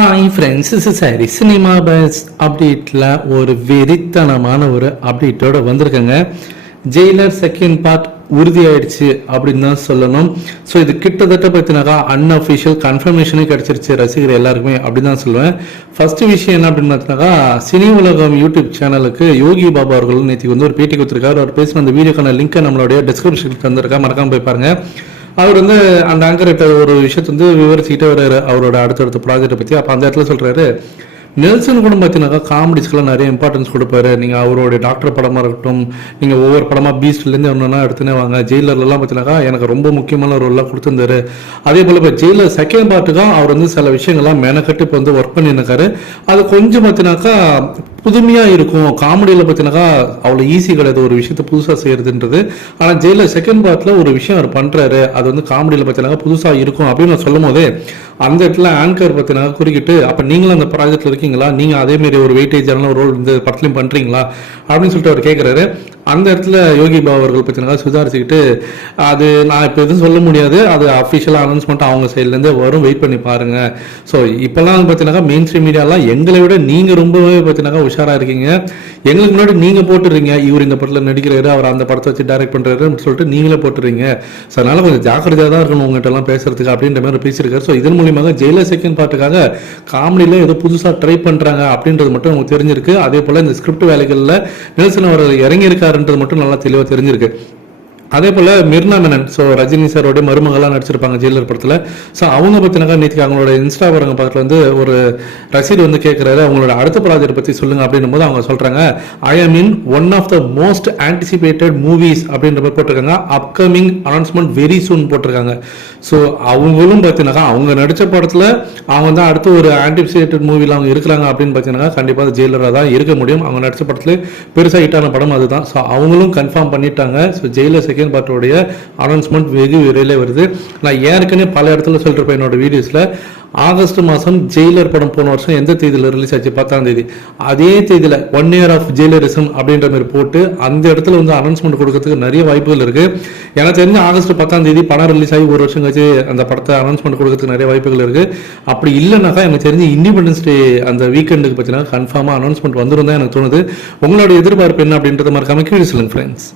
Hi friends, is sorry cinema bus அப்டேட்டில் ஒரு வெறித்தனமான ஒரு அப்டேட்டோடு வந்திருக்கேங்க. ஜெயிலர் செகண்ட் பார்ட் உறுதியாயிடுச்சு அப்படின்னு தான் சொல்லணும். ஸோ இது கிட்டத்தட்ட பார்த்தினாக்கா அன்அஃபிஷியல் கன்ஃபர்மேஷனே கிடச்சிருச்சு ரசிகர் எல்லாருக்குமே அப்படின்னு தான் சொல்லுவேன். ஃபர்ஸ்ட் விஷயம் என்ன அப்படின்னு பார்த்தினாக்கா, சினி உலகம் யூடியூப் சேனலுக்கு யோகி பாபா அவர்கள் நேற்று வந்து ஒரு பேட்டி கொடுத்துருக்காரு. அவர் பேசின அந்த வீடியோக்கான லிங்க்கை நம்மளுடைய டிஸ்கிரிப்ஷனுக்கு தந்திருக்கா, மறக்காமல் போய் பாருங்க. அவர் வந்து அந்த ஆங்கர்கிட்ட ஒரு விஷயத்தை வந்து விவரிச்சுக்கிட்டே வர்றாரு அவரோட அடுத்தடுத்த ப்ராஜெக்டை பற்றி. அப்போ அந்த இடத்துல சொல்கிறாரு, நெல்சன் கூட பார்த்தீங்கன்னாக்கா காமெடிஸ்க்கெலாம் நிறைய இம்பார்ட்டன்ஸ் கொடுப்பாரு. நீங்கள் அவருடைய டாக்டர் படமாக இருக்கட்டும், நீங்கள் ஒவ்வொரு படமாக பீஸ்ட்லேருந்து ஒன்றுனா எடுத்துனே வாங்க. ஜெயிலர்லாம் பார்த்தீங்கன்னாக்கா எனக்கு ரொம்ப முக்கியமான ரோல்லாம் கொடுத்துருந்தாரு. அதே போல் இப்போ ஜெயிலர் செகண்ட் பார்ட்டுக்காக அவர் வந்து சில விஷயங்கள்லாம் மெனக்கட்டு இப்போ வந்து ஒர்க் பண்ணியிருக்காரு. அது கொஞ்சம் பார்த்தீங்கன்னாக்கா புதுமையாக இருக்கும். காமெடியில் பார்த்தீங்கன்னாக்கா அவ்வளோ ஈஸி கிடையாது ஒரு விஷயத்தை புதுசாக செய்யறதுன்றது. ஆனால் ஜெயிலர் செகண்ட் பார்ட்டில் ஒரு விஷயம் அவர் பண்ணுறாரு, அது வந்து காமெடியில் பார்த்தீங்கன்னா புதுசாக இருக்கும் அப்படின்னு நான் சொல்லும் போதே அந்த இடத்துல ஆங்கர் பார்த்தீங்கன்னா குறுக்கிட்டு, அப்போ நீங்களும் அந்த ப்ராஜெக்டில் இருக்கீங்களா, நீங்கள் அதேமாரி ஒரு வெயிட்டேஜான ஒரு ரோல் இந்த படத்துலையும் பண்ணுறீங்களா அப்படின்னு சொல்லிட்டு அவர் கேட்குறாரு. அந்த இடத்துல யோகி பாபா அவர்கள் பார்த்தீங்கன்னா சுதாரிச்சுக்கிட்டு, அது நான் இப்போ எதுவும் சொல்ல முடியாது, அது அஃபிஷியலாக அனௌன்ஸ்மெண்ட் அவங்க சைட்லேருந்து வரும், வெயிட் பண்ணி பாருங்கள். ஸோ இப்போல்லாம் பார்த்தீங்கன்னா மெயின் ஸ்ட்ரீம் மீடியாலாம் எங்களை விட நீங்கள் ரொம்பவே பார்த்தீங்கன்னா உஷாராக இருக்கீங்க. எங்களுக்கு முன்னாடி நீங்கள் போட்டுறீங்க, இவர் இந்த படத்தில் நடிக்கிறாரு, அவர் அந்த படத்தை வச்சு டைரக்ட் பண்ணுறாருன்னு சொல்லிட்டு நீங்களே போட்டுறீங்க. ஸோ அதனால் கொஞ்சம் ஜாக்கிரதையாக தான் இருக்கணும் உங்கள்கிட்ட எல்லாம் பேசுறதுக்கு அப்படின்ற மாதிரி பேசியிருக்காரு. ஸோ இதன் மூலியமாக ஜெயிலர் செகண்ட் பார்ட்டுக்காக காமெடியில் ஏதோ புதுசாக ட்ரை பண்ணுறாங்க அப்படின்றது மட்டும் உங்களுக்கு தெரிஞ்சிருக்கு. அதே போல் இந்த ஸ்கிரிப்ட் வேலைகளில் நெல்சன் அவர் இறங்கியிருக்காருன்றது மட்டும் நல்லா தெளிவாக தெரிஞ்சிருக்கு. அதே போல் மிர்னா மேனன், ஸோ ரஜினி சாரோடைய மருமகளாக நடிச்சிருப்பாங்க ஜெயிலர் படத்தில். ஸோ அவங்க பற்றினாக்கா நேற்று அவங்களோட இன்ஸ்டாகிராம் பக்கத்தில் வந்து ஒரு ரசிகர் வந்து கேட்குறாரு, அவங்களோட அடுத்த ப்ராஜெக்ட் பற்றி சொல்லுங்கள் அப்படின்னும் போது அவங்க சொல்கிறாங்க, I am in one of the most anticipated movies அப்படின்ற மாதிரி போட்டிருக்காங்க. அப்கமிங் அனௌன்ஸ்மெண்ட் வெரி சூன் போட்டிருக்காங்க. ஸோ அவங்களும் பார்த்தீங்கன்னாக்கா அவங்க நடித்த படத்தில் அவங்க வந்து அடுத்த ஒரு ஆன்டிசிபேட்டட் மூவியில் அவங்க இருக்கிறாங்க அப்படின்னு பார்த்தீங்கன்னா கண்டிப்பாக ஜெயிலராக தான் இருக்க முடியும். அவங்க நடித்த படத்தில் பெருசாக ஹிட்டான படம் அதுதான். ஸோ அவங்களும் கன்ஃபார்ம் பண்ணிட்டாங்க. ஸோ ஜெயிலர் செகண்ட் பார்ட்டோடைய அனௌன்ஸ்மெண்ட் வெகு விரைவில் வருது. நான் ஏற்கனவே பல இடத்துல சொல்லிருப்பேன் என்னோட வீடியோஸில், ஆகஸ்ட் மாதம் ஜெயிலர் படம் போன வருஷம் எந்த தேதியில் ரிலீஸ் ஆச்சு, 10ஆம் தேதி, அதே தேதியில் 1 year ஆஃப் ஜெயிலரிசம் அப்படின்ற மாதிரி போட்டு அந்த இடத்துல வந்து அனௌன்ஸ்மெண்ட் கொடுக்கறதுக்கு நிறைய வாய்ப்புகள் இருக்கு. எனக்கு தெரிஞ்ச ஆகஸ்ட் 10ஆம் தேதி படம் ரிலீஸ் ஆகி ஒரு வருஷம் கழிச்சு அந்த படத்தை அனௌன்ஸ்மெண்ட் கொடுக்கறதுக்கு நிறைய வாய்ப்புகள் இருக்கு. அப்படி இல்லைனாக்கா எனக்கு தெரிஞ்சு இண்டிபெண்டன்ஸ் டே அந்த வீக்கெண்டுக்கு பார்த்தீங்கன்னா கன்ஃபார்மாக அனௌன்ஸ்மெண்ட் வந்துடும் தான் எனக்கு தோணுது. உங்களோட எதிர்பார்ப்பு என்ன அப்படின்றத மறக்காம கீழே சொல்லுங்க ஃப்ரெண்ட்ஸ்.